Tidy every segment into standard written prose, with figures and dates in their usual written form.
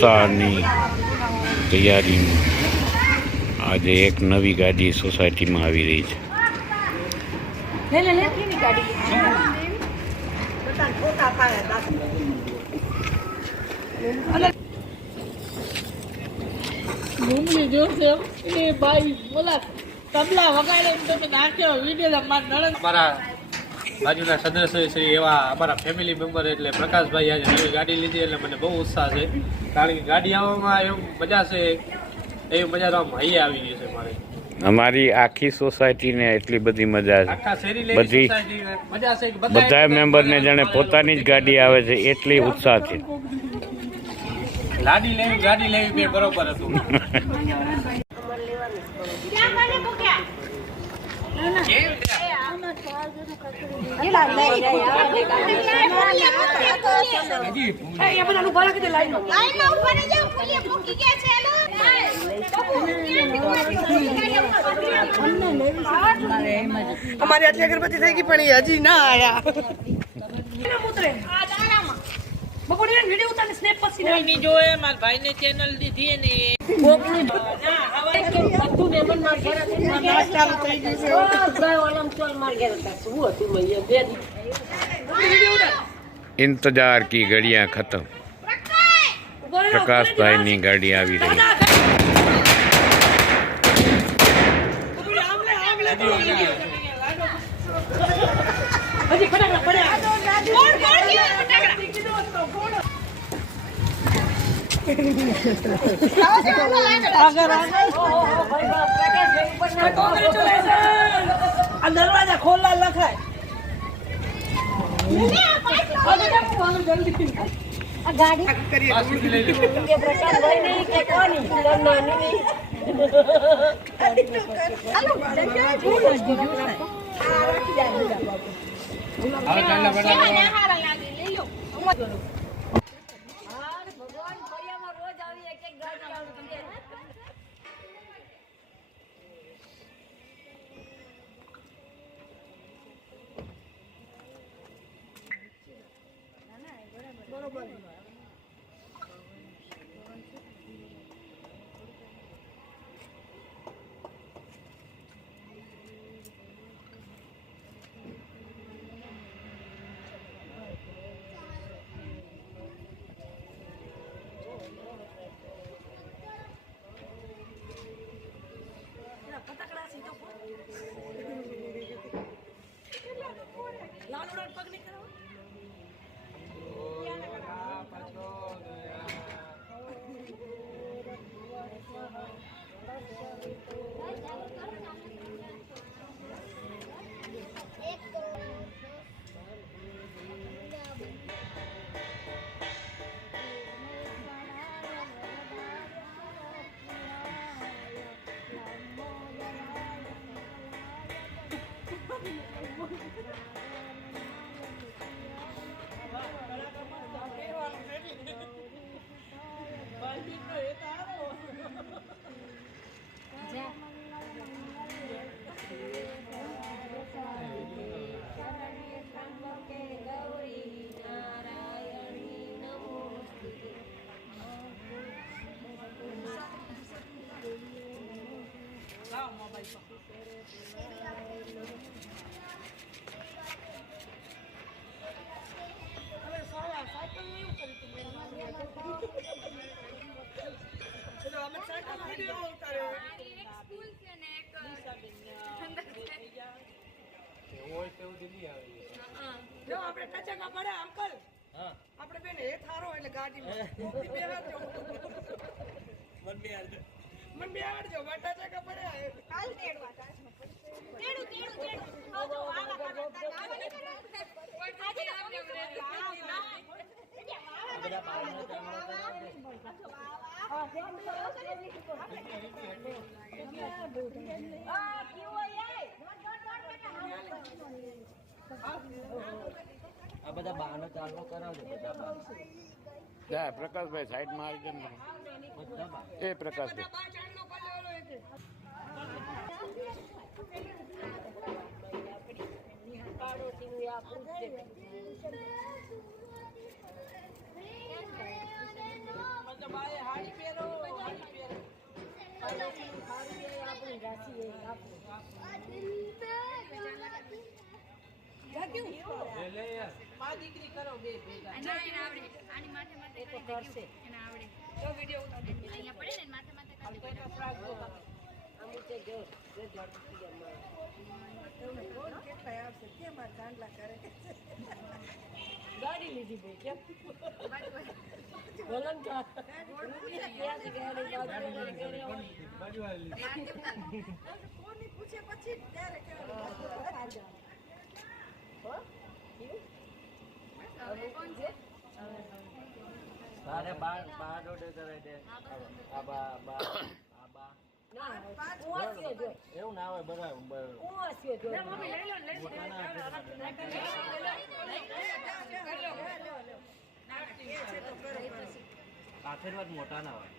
ઉત્સાહની તૈયારીમાં આજે એક નવી ગાડી સોસાયટીમાં આવી રહી છે. બાજુના સદસ્ય છે એવા અમારા ફેમિલી મેમ્બર એટલે પ્રકાશભાઈ આજે નવી ગાડી લીધી એટલે મને બહુ ઉત્સાહ છે. કારણ કે ગાડી આવવામાં એવું મજા છે, એવી મજા તો આમ હૈયે આવી ગઈ છે મારે. અમારી આખી સોસાયટીને એટલી બધી મજા છે, આખા શેરી બધી મજા છે. બધા મેમ્બરને જાણે પોતાની જ ગાડી આવે છે એટલી ઉત્સાહ છે. ગાડી લેવી બે બરોબર હતું. અમારી આટલી અગરબત્તી થઈ ગઈ પણ હજી ના આયા. इंतजार की घड़ियां खत्म. प्रकाश भाई ની ગાડી આવી રહી. दरवाजा खोला लखाय गाड़ी આપણે ટચકા પડે અંકલ. આપણે બેન એ થારો એટલે ગાડીમાં મન બે આવડજો વાટા ટચકા પડે કાલ તેડવા તાસમાં તેડું આવજો આવા કરો આ બધા બહાનો ચાલુ કરાવજો બધા બહાનો. પ્રકાશ ભાઈ સાઈડ માં આવી જાય. એ પ્રકાશ ભાઈ ભાઈ પછી લે યાર મા દીકરી કરો બે ભેગા આની માથે માથે તો કરશે એને આવડે જો વિડિયો ઉતારી અહીંયા પડે ને માથે માથે આમ કોઈ તો ફ્રાક જો અમુકે જો જે જડતી જમા તમને કોણ કેટલા આવશે કેમ આ ચાંદલા કરે ગાડી લીધી બે કેમ બોલન કા બાજુ વાળી કોની પૂછે પછી ત્યારે કેવું હો કોણ છે તારે બાર ઓર્ડર કરાય દે આબા ના હું આસ્યો જો એવું ના હોય બરાબર હું આસ્યો જો મમ્મી લઈ લો આશીર્વાદ મોટા ના હોય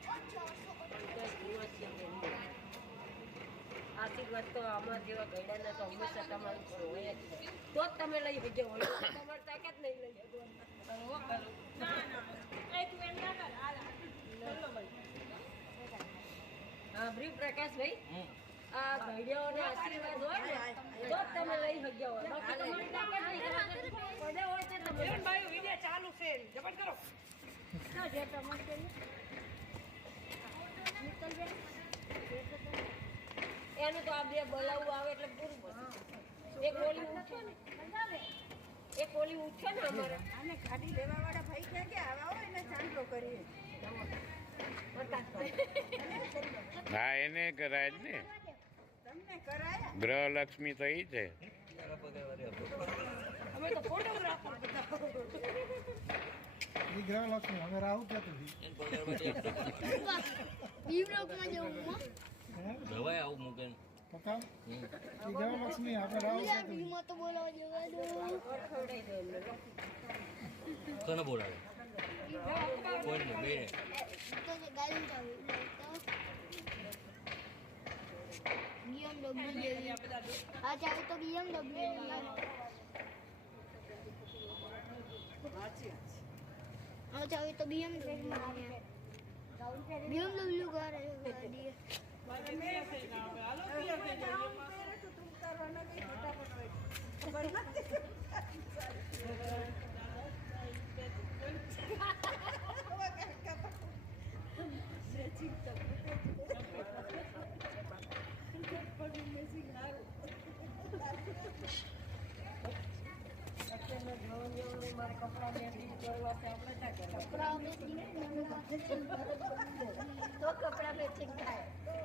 આશીર્વાદ તો અમારા જેવા ગયડાના તો હંમેશા તમારું પર હોય જ છે. તો જ તમે લઈ શકો હોય તમારે તાકાત નહીં લઈ હા બ્રી પ્રકાશભાઈ આ ગયડાઓને આશીર્વાદ હોય ને તો જ તમે લઈ શક્યા હોય બાકી તમારી તાકાત નહીં પડે હોય તો તમે વિડિયો ચાલુ છે જબર કરો ના જે પ્રમાણ કરીએ નીકળ જાય એને તો આ બે બોલાવવું આવે એટલે પૂરું બસ એક ઓલી ઉઠ્યો ને એક ઓલી ઉઠ્યો ને અમારે આને ગાડી લેવા વાળા ભાઈ ક્યાં કે આવા હોય ને ચાંદલો કરીએ હા એને કરાય જ ને તમને કરાયા ગ્રહલક્ષ્મી તો ઈ છે અમે તો ફોટોગ્રાફર બધા ગૃહલક્ષ્મી હવે રાહુ ક્યાં દવાઈ આવું મૂકે પકા ગૃહલક્ષ્મી આપણે રાહુ ખવડાવી દો એમને કોને બોલાવે કોઈને બે ચાવી તો BMW કાર ગાડી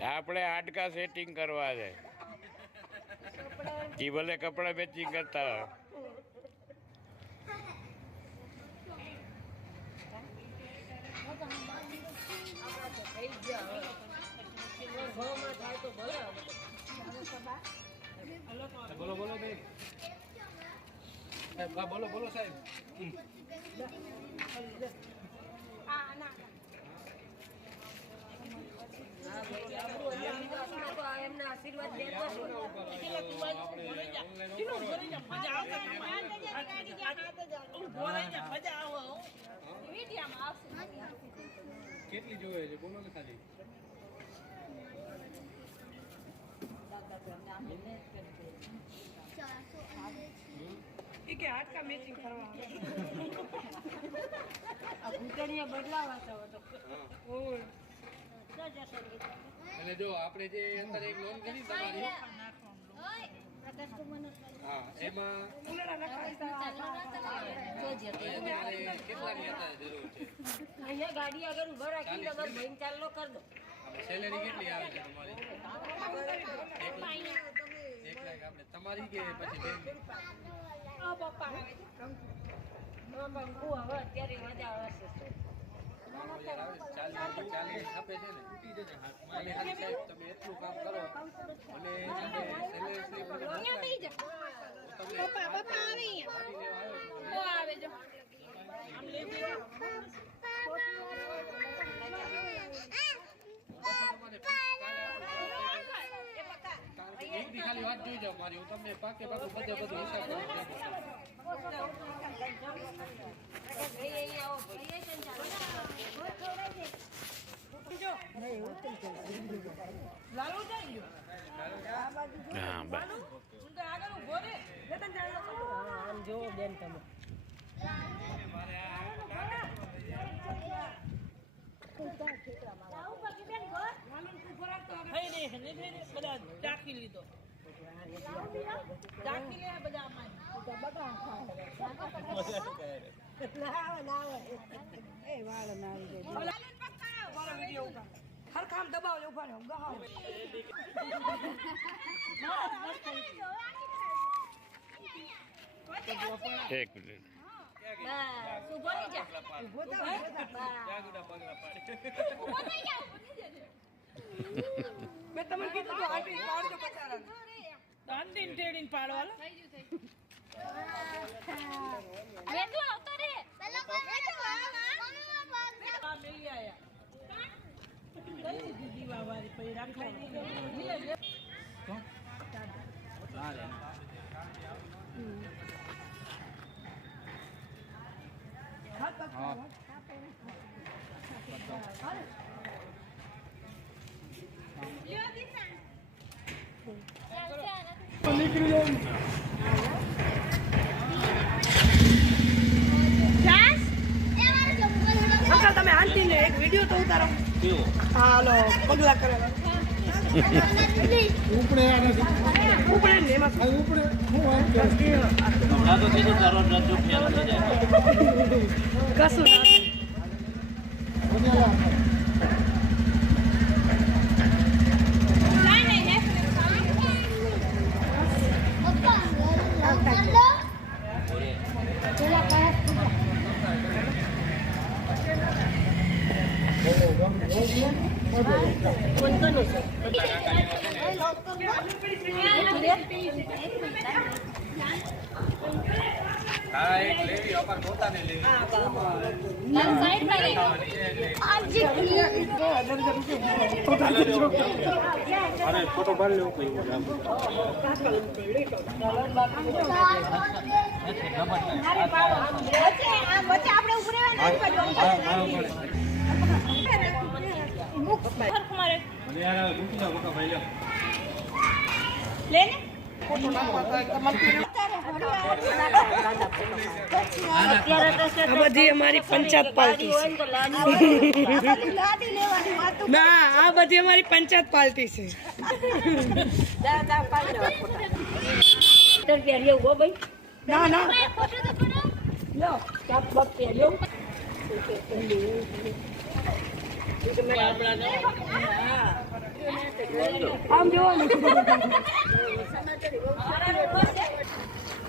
આપણે હાડકા સેટિંગ કરવા છે ઈ ભલે કપડા મેચિંગ કરતા હોય. થઈ ગયા થાય તો ભલે બોલો બોલો બેન સાહેબ બોલો બોલો સાહેબ એમના આશીર્વાદ કેટલી જોઈએ છે બોલો ને ખાલી કે હાડકા મેચિંગ કરવા આ ઘૂંટણીયા બદલાવા તો અને જો આપણે જે અંદર એક લોન કરી તમારી હા એમાં તમારે કેટલાની અત્યારે જરૂર છે અહીંયા ગાડી આગળ ઉભા રાખી તમારે ભાઈ ચાલલો કરી દો સેલેરી કેટલી આવે છે તમારી 1 લાખ આપણે તમારી કે પછી બેન પપ્પા આવે અત્યારે મજા આવશે ચાલી ખપે છે ને તૂટી જશે હાથમાં અને ખાલી સાહેબ તમે એટલું કામ કરો અને સેલેરી સ્લીપ મને મોકલાવી દો. તમે ગાડી લેવા આવ્યો છો. એક દી ખાલી વાત જોઈ જાઓ મારી હું તમને પાકે પાકું બધે બધું હિસાબ કરી દઈશ. લાલુ જઈ ગયો હા બસ હું તો આગળ ઊભો રે લેતા જાણો આમ જો બેન તમે બધા ચાખી લીધો ચાખી લે બધા હરખામ દબાવ ઉભા રહો ગહાવ એક મિનિટ ઉભો થઈ જા ઉભો થઈ જા મેં તમને કીધું તો આંટી પાડજો પચારા આંટી ટેડીને પાડવાલો બેઠો આવતો રે પેલા આ મેલી આયા કઈ દીદી વાવારી પઈ રાખાઈ અંકલ તમે આંટીને એક વિડિયો તો ઉતારો હાલો પગલા કરે ઉપડે આ નથી ઉપડે ને એમાં આ ઉપડે હું આમ કે હમણાં તો કીધું તારો રજૂ ફેલ થઈ જાય કશું બનેલા હા એક લેવી અમર પોતાને લેવી અરે ફોટો પાડી લેવો કોઈ મને યાર મૂકી દો મોટો ભાઈ લ્યો બધી અમારી પંચાયત પાર્ટી ના આ બધી અમારી પંચાયત પાર્ટી છે ના ના લો ચાપ બાપ પહેર્યો આમ જો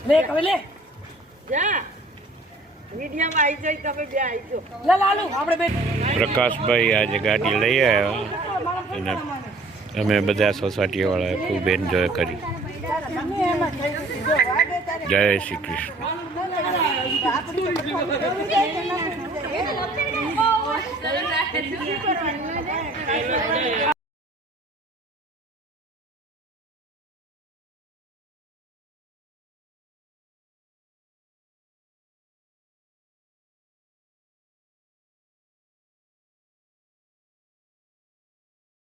લે કવે લે જા વિડિયામાં આવી જાય તમે બે આવી જો લે લાલુ આપણે બે પ્રકાશભાઈ આજે ગાડી લઈ આવ્યા અને અમે બધા સોસાયટીવાળાએ ખૂબ એન્જોય કરી જય શ્રી કૃષ્ણ